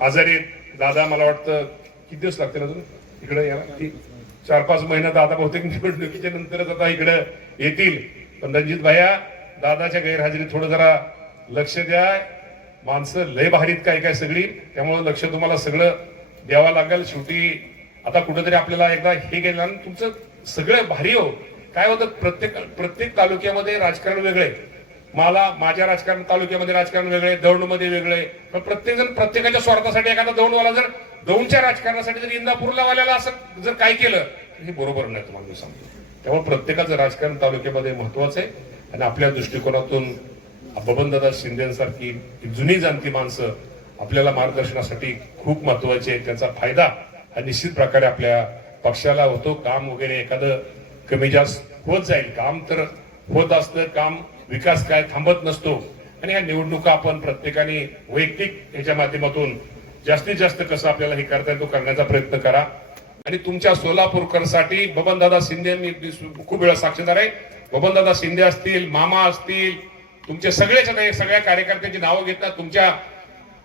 आजारी आहेत. दादा मला वाटतं किती दिवस लागतील अजून? इकडे यायला चार पाच महिना दादा बहुतेक निवडणुकीच्या नंतरच आता इकडे येतील. पण रणजित भाया दादाच्या गैरहजेरीत थोडं जरा लक्ष द्या. माणसं लय भारीत काय काय सगळी. त्यामुळे लक्ष तुम्हाला सगळं द्यावं लागेल. शेवटी आता कुठेतरी आपल्याला एकदा हे गेलं आणि तुमचं सगळं भारी हो. काय होतं प्रत्येक प्रत्येक तालुक्यामध्ये राजकारण वेगळे मला माझ्या राजकारण तालुक्यामध्ये राजकारण वेगळे दौंडमध्ये वेगळे. पण प्रत्येकजण प्रत्येकाच्या स्वार्थासाठी एखादा दौंडवाला जर दौंडच्या राजकारणासाठी जर इंदापूरला वाल्याला असं जर काय केलं हे बरोबर नाही तुम्हाला मी सांगतो. त्यामुळे प्रत्येकाचं राजकारण तालुक्यामध्ये महत्वाचं आहे. आणि आपल्या दृष्टिकोनातून बबनदादा शिंदेसारखी जुनी जाणती माणसं आपल्याला मार्गदर्शनासाठी खूप महत्वाची आहे त्याचा फायदा हा निश्चित प्रकारे आपल्या पक्षाला होतो. काम वगैरे एखादं कमी जास्त होत जाईल. काम तर होत असतं काम विकास काय थांबत नसतो. आणि या निवडणुका आपण प्रत्येकाने वैयक्तिक याच्या माध्यमातून जास्तीत जास्त कसं आपल्याला हे करता येतो करण्याचा प्रयत्न करा. आणि तुमच्या सोलापूरकरसाठी बबनदादा शिंदे मी खूप वेळा साक्षीदार आहे. बबनदादा शिंदे असतील मामा असतील तुमचे सगळेच हे सगळ्या कार्यकर्त्यांची नावं घेतात. तुमच्या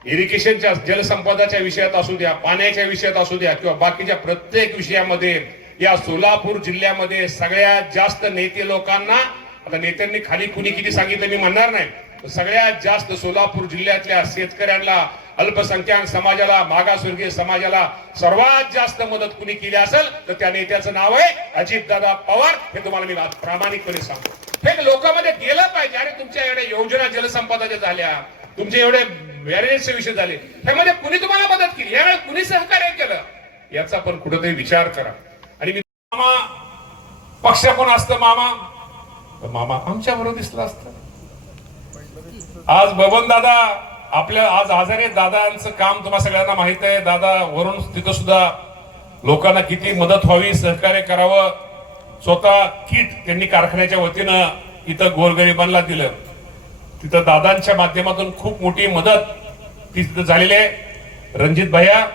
इरिगेशनच्या जलसंपदाच्या विषयात असू द्या पाण्याच्या विषयात असू द्या किंवा बाकीच्या प्रत्येक विषयामध्ये या सोलापूर जिल्ह्यामध्ये सगळ्यात जास्त नेते लोकांना आता नेत्यांनी खाली कुणी किती सांगितलं मी म्हणणार नाही. सगळ्यात जास्त सोलापूर जिल्ह्यातल्या शेतकऱ्यांना अल्पसंख्याक समाजाला मागासवर्गीय समाजाला सर्वात जास्त मदत कुणी केली असेल तर त्या नेत्याचं नाव आहे अजितदादा पवार. हे तुम्हाला मी प्रामाणिकपणे सांगतो. हे लोकांमध्ये गेलं पाहिजे. अरे तुमच्या एवढ्या योजना जलसंपदाच्या झाल्या. तुमचे एवढे मॅरेजचे विषय झाले. त्यामध्ये कुणी तुम्हाला मदत केली? यावेळी कुणी सहकार्य केलं? याचा पण कुठेतरी विचार करा. आणि मी मामा पक्ष कोण असतं मामा? तर मामा आमच्या बरोबर दिसलं असतं. आज बबन दादा आपल्या आज आजारे दादांचं काम तुम्हाला सगळ्यांना माहीत आहे. दादा वरून तिथं सुद्धा लोकांना किती मदत व्हावी सहकार्य करावं. स्वतः किट त्यांनी कारखान्याच्या वतीनं इथं गोरगरिबांना दिलं. तिथं दादांच्या माध्यमातून खूप मोठी मदत ती तिथं झालेली आहे. रणजित भैया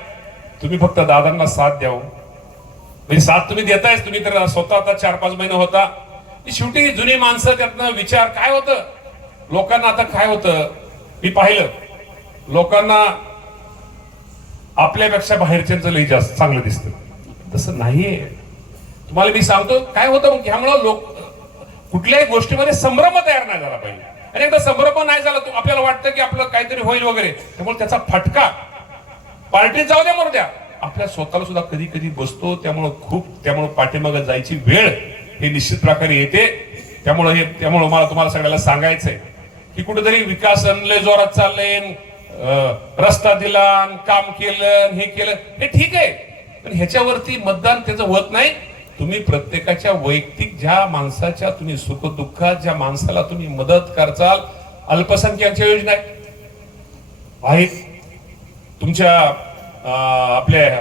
तुम्ही फक्त दादांना साथ द्यावं. म्हणजे साथ तुम्ही देतायच तुम्ही तर स्वतः आता चार पाच महिने होता. शेवटी जुनी माणसं त्यातनं विचार काय होतं? लोकांना आता काय होतं? मी पाहिलं. लोकांना आपल्यापेक्षा बाहेरच्यांचं लई जास्त चांगलं दिसतं. तसं नाहीये तुम्हाला मी सांगतो काय होतं मग ह्यामुळं लोक कुठल्याही गोष्टीमध्ये संभ्रम तयार नाही झाला पाहिजे. आणि एकदा संभ्रम नाही झाला तो आपल्याला वाटतं की आपलं काहीतरी होईल वगैरे. त्यामुळे त्याचा फटका. पार्टीत जाऊ द्या मरू द्या. आपल्या स्वतःला सुद्धा कधी कधी बसतो त्यामुळं खूप त्यामुळं पाठीमागे जायची वेळ. हे निश्चित प्रकारे येते. त्यामुळं हे त्यामुळं मला तुम्हाला सगळ्याला सांगायचंय की कुठेतरी विकास लय जोरात चाललंय रस्ता दिला काम केलं हे केलं हे ठीक आहे. पण ह्याच्यावरती मतदान त्याचं होत नाही. तुम्ही प्रत्येकाच्या वैयक्तिक ज्या माणसाच्या तुम्ही सुख दुःखात ज्या माणसाला तुम्ही मदत करचाल अल्पसंख्याच्या योजना आहेत. तुमच्या आपल्या